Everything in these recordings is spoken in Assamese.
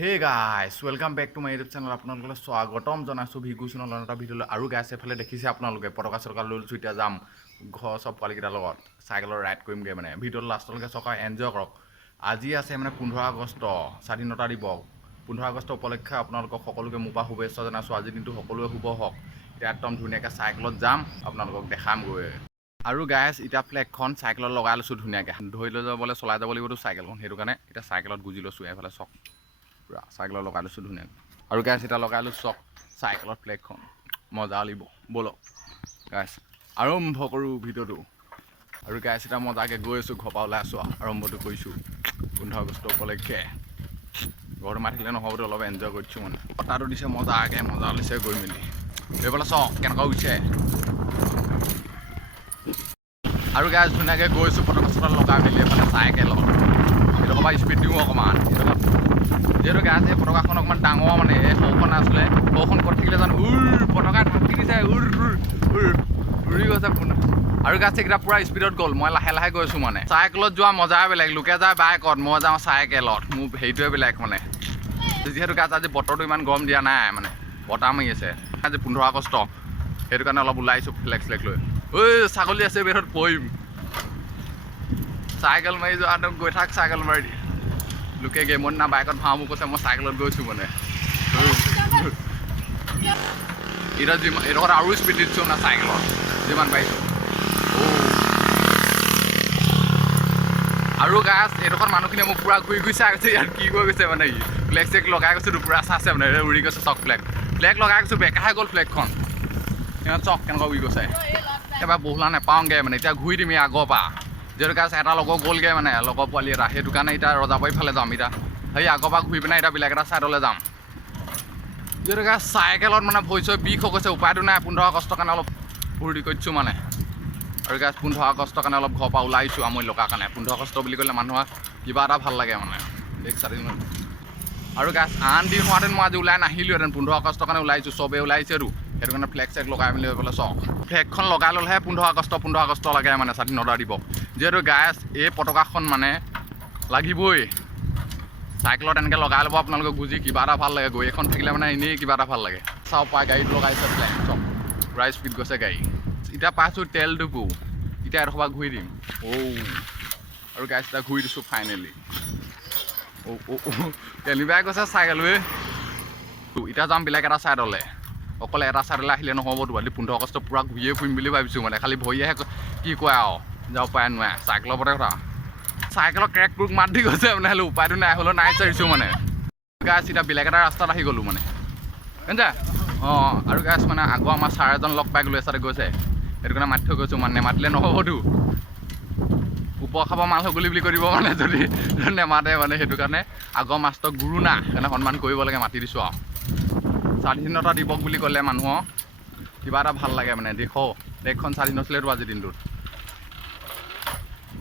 হে guys welcome back to my YouTube channel আপোনালোকক স্বাগতম জনাইছোঁ ভিগু চেনেলৰ এটা ভিডিঅ'লৈ আৰু গাইছ এফালে দেখিছে আপোনালোকে পটকা চটকা লৈ লৈছোঁ এতিয়া যাম ঘৰ চব পোৱালিকেইটাৰ লগত চাইকেলৰ ৰাইড কৰিমগৈ মানে ভিডিঅ'টো লাষ্টলৈকে চকাই এনজয় কৰক আজি আছে মানে 15 আগষ্ট স্বাধীনতা দিৱস 15 আগষ্ট উপলক্ষে আপোনালোকক সকলোকে মোৰ পৰা শুভেচ্ছা জনাইছোঁ আজিৰ দিনটো সকলোৱে শুভ হওক এতিয়া একদম ধুনীয়াকৈ চাইকেলত যাম আপোনালোকক দেখামগৈ আৰু গাইছ এতিয়া ফ্লেগখন চাইকেলত লগাই লৈছোঁ ধুনীয়াকৈ ধৰি লৈ যাবলৈ চলাই যাব লাগিবতো চাইকেলখন সেইটো কাৰণে এতিয়া চাইকেলত গুজি লৈছোঁ এইফালে চক পুৰা চাইকেলত লগাই লৈছোঁ ধুনীয়াকৈ আৰু গাইছ এতিয়া লগাই লৈছোঁ চক চাইকেলত ফ্লেগখন মজা লাগিব ব'লক গাইছ আৰম্ভ কৰোঁ ভিডিঅ'টো আৰু গাইছ এতিয়া মজাকৈ গৈ আছোঁ ঘৰৰ পৰা ওলাই আছোঁ আৰম্ভটো কৰিছোঁ 15 আগষ্ট উপলক্ষে ঘৰটো মাতিলে নহ'বতো অলপ এনজয় কৰিছোঁ মানে বতাহটো দিছে মজাকৈ মজা লৈছে গৈ মেলি এইফালে চক কেনেকুৱা হৈছে আৰু গাইছ ধুনীয়াকৈ গৈছোঁ পটকা চটকা লগাই মেলি এইফালে চাইকেলত সেইটো ক'ৰবাত স্পীড দিওঁ অকণমান যিহেতু গাইছ এই পটকাখন অকণমান ডাঙৰ মানে এই সৰুখন আছিলে সৰুখন ক'ত থাকিলে জানো পটকা ঢাকি দিছে উৰি গৈছে আৰু গাইছ এইকেইটা পূৰা স্পীডত গ'ল মই লাহে লাহে গৈছোঁ মানে চাইকেলত যোৱা মজাই বেলেগ লোকে যায় বাইকত মই যাওঁ চাইকেলত মোৰ হেৰিটোৱে বেলেগ মানে যিহেতু গাইছ আজি বতৰটো ইমান গৰম দিয়া নাই মানে বতাহ মাৰি আছে আজি 15 আগষ্ট সেইটো কাৰণে অলপ ওলাইছোঁ ফ্লেগ শ্লেগ লৈ ঐ ছাগলী আছে বেৰত পৰিম চাইকেল মাৰি যোৱা গৈ থাক চাইকেল মাৰি দি লোকে গেমত না বাইকত ভাওঁ মোক কৈছে মই চাইকেলত গৈছোঁ মানে এতিয়া যিমান এইডোখৰত আৰু স্পীড দিছোঁ না চাইকেলত যিমান পাৰিছোঁ আৰু গাছ এইডোখৰত মানুহখিনিয়ে মোক পূৰা ঘূৰি চাই গৈছে ইয়াত কি কৰি গৈছে মানে ফ্লেগ চেগ লগাই গৈছোঁ পূৰা চাইছে মানে উৰি গৈছে চক ফ্লেগ লগাই গৈছোঁ বেকাহে গ'ল ফ্লেগখন সিহঁত চক কেনেকুৱা উৰি গৈছে এবাৰ বহলা নাপাওঁগৈ মানে এতিয়া ঘূৰি দিম আগৰ পৰা যিহেতু গাছ এটা লগৰ গ'লগৈ মানে লগৰ পোৱালি এটা সেইটো কাৰণে এতিয়া ৰজাবাৰী ফালে যাম এতিয়া সেই আগৰ পৰা ঘূৰি পিনে এতিয়া বেলেগ এটা ছাইডলৈ যাম যিহেতু গাছ চাইকেলত মানে ভৰি চৰি বিষ হৈ গৈছে উপায়টো নাই 15 আগষ্টৰ কাৰণে অলপ ফূৰ্তি কৰিছোঁ মানে আৰু গাছ 15 আগষ্টৰ কাৰণে অলপ ঘৰৰ পৰা ওলাইছোঁ আমনি লগাৰ কাৰণে 15 আগষ্ট বুলি ক'লে মানুহৰ কিবা এটা ভাল লাগে মানে দেখ স্বাধীনতা আৰু গাছ আন দিন হোৱাহেঁতেন মই আজি ওলাই নাহিলোহেঁতেন 15 আগষ্টৰ কাৰণে ওলাইছোঁ চবেই ওলাইছেতো সেইটো কাৰণে ফ্লেগ চেগ লগাই মেলি পেলাই চক ফ্লেগখন লগাই ল'লেহে 15 আগষ্ট লাগে মানে স্বাধীনতা দিৱস যিহেতু গাছ এই পতাকাখন মানে লাগিবই চাইকেলত এনেকৈ লগাই ল'ব আপোনালোকে গুজি কিবা এটা ভাল লাগে গৈ এখন থাকিলে মানে এনেই কিবা এটা ভাল লাগে চাওঁ পাই গাড়ীত লগাইছে ফ্লেগ চক পূৰা স্পীড গৈছে গাড়ী এতিয়া পাইছোঁ তেল ডিপু এতিয়া এডোখৰ ঘূৰি দিম আৰু গাছ এটা ঘূৰি দিছোঁ ফাইনেলি কেনিবাই গৈছে চাইকেলৱে এতিয়া যাম বেলেগ এটা ছাইডলৈ অকলে এটা ছাইডলৈ আহিলে নহ'বতো আজি 15 আগষ্ট পূৰা ঘূৰিয়ে ফুৰিম বুলি ভাবিছোঁ মানে খালি ভৰিয়েহে কি কয় আৰু যাব পাৰে নোৱাৰে চাইকেলৰ ওপৰতে কথা চাইকেলৰ ক্ৰেক ক্ৰুক মাত দি গৈছে মানে হ'লেও উপায়টো নাই হ'লেও নাই চাইছোঁ মানে গাছ এতিয়া বেলেগ এটা ৰাস্তাত আহি গ'লোঁ মানে জানিছা আৰু গাছ মানে আগৰ আমাৰ ছাৰ এজন লগ পাই গ'লোঁ এচাতে গৈছে সেইটো কাৰণে মাতি থৈ গৈছোঁ মানে নেমাতিলে নহ'বতো ওপৰ খাব মাল হৈ গ'লি বুলি কৈ দিব মানে যদি নেমাতে মানে সেইটো কাৰণে আগৰ মাষ্টৰ গুৰু না সেইকাৰণে সন্মান কৰিব লাগে মাতি দিছোঁ আৰু স্বাধীনতা দিৱস বুলি ক'লে মানুহৰ কিবা এটা ভাল লাগে মানে দেশখন স্বাধীন হৈছিলেতো আজিৰ দিনটোত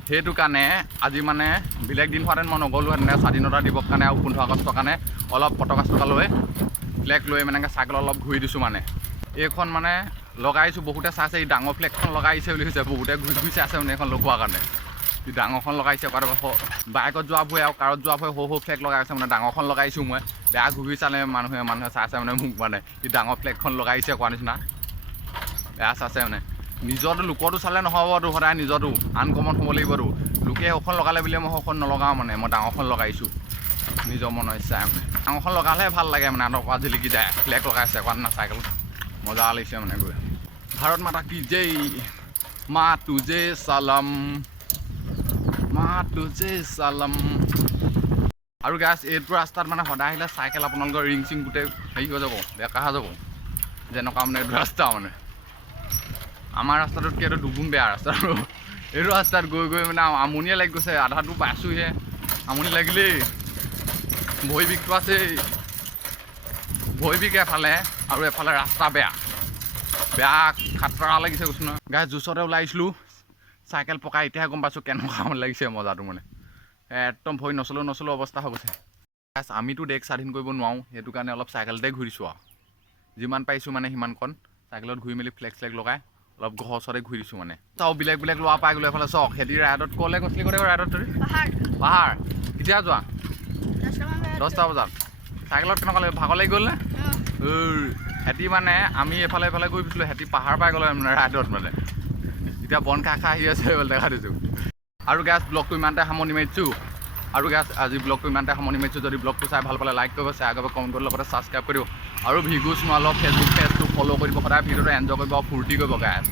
সেইটো কাৰণে আজি মানে বেলেগ দিন হোৱাহেঁতেন মই নগ'লোহেঁতেন স্বাধীনতা দিৱস কাৰণে আৰু 15 আগষ্টৰ কাৰণে অলপ পটকা চটকা লৈ ফ্লেগ লৈ মানে চাইকেলত অলপ ঘূৰি দিছোঁ মানে এইখন মানে লগাইছোঁ বহুতে চাইছে এই ডাঙৰ ফ্লেগখন লগাইছে বুলি কৈছে বহুতে ঘূৰি চাইছে মানে এইখন লগোৱাৰ কাৰণে এই ডাঙৰখন লগাইছে বাইকত যোৱাবোৰে আৰু কাৰত যোৱাবোৰে সৰু ফ্লেগ লগাইছে মানে ডাঙৰখন লগাইছোঁ মই বেয়া ঘূৰি চালে মানুহে চাইছে মানে মোক মানে এই ডাঙৰ ফ্লেগখন লগাইছে কোৱা নিচিনা বেয়া চাইছে মানে নিজৰটো লোকৰটো চালে নহ'বতো সদায় নিজৰটো আনকমন হ'ব লাগিবতো লোকে সৌখন লগালে বুলিয়ে মই সৌখন নলগাওঁ মানে মই ডাঙৰখন লগাইছোঁ নিজৰ মনৰ ইচ্ছা মানে ডাঙৰখন লগালেহে ভাল লাগে মানে আনক জিলিকি যায় ফ্লেগ লগাইছে কোৱা নিচিনা চাইকেল মজা লাগিছে মানে গৈ ভাৰত মাতা কি জয় মা তুজে চালাম আৰু গাছ এইটো ৰাস্তাত মানে সদায় আহিলে চাইকেল আপোনালোকৰ ৰিং চিং গোটেই হেৰি হৈ যাব বেকা হৈ যাব যেনেকুৱা মানে এইটো ৰাস্তা মানে আমাৰ ৰাস্তাটোতকৈ এইটো দুগুণ বেয়া ৰাস্তা আৰু এইটো ৰাস্তাত গৈ মানে আমনিয়ে লাগি গৈছে আধাটো পাইছোঁহে আমনি লাগিলেই ভৰি বিষটো আছেই ভৰি বিষ এফালে আৰু এফালে ৰাস্তা বেয়া খাতৰা লাগিছে কৈছোঁ নহয় গাছ জুচতে ওলাইছিলোঁ চাইকেল পকাই এতিয়াহে গম পাইছোঁ কেনেকুৱা লাগিছে মজাটো মানে একদম ভৰি নচলো অৱস্থা হৈ গৈছে গাছ আমিতো দেশ স্বাধীন কৰিব নোৱাৰোঁ সেইটো কাৰণে অলপ চাইকেলতে ঘূৰিছোঁ আৰু যিমান পাৰিছোঁ মানে সিমানকণ চাইকেলত ঘূৰি মেলি ফ্লেগ শ্লেগ লগাই অলপ ঘৰৰ ওচৰতে ঘূৰি দিছোঁ মানে চাওঁ বেলেগ লোৱা পাই গ'লোঁ এইফালে চক খেতি ৰাইডত ক'লে গৈছিলি ৰাইডত ধৰি পাহাৰ কেতিয়া যোৱা 10টা বজাত চাইকেলত কেনেকুৱা লাগে ভাগৰ লাগি গ'ল নে সিহঁতি মানে আমি এফালে এফালে গৈ গৈছিলোঁ সিহঁতি পাহাৰ পাই গ'লে মানে ৰাইডত মানে এতিয়া বন খাই খাই আহি আছে বোলে দেখা দিছোঁ আৰু গেছ ব্লগটো ইমানতে সামৰণি মাৰিছোঁ আৰু গেছ আজি ব্লগটো ইমানতে সামৰণি মাৰিছোঁ যদি ব্লগটো চাই ভাল পালে লাইক কৰিব শ্বেয়াৰ কৰিব কমেণ্ট কৰিব লগতে ছাবস্ক্ৰাইব কৰিব আৰু ভিডিঅ'ছ নোলালেও ফেচবুক পেজটো ফ'ল' কৰিব সদায় ভিডিঅ'টো এনজয় কৰিব আৰু ফূৰ্তি কৰিব গেছ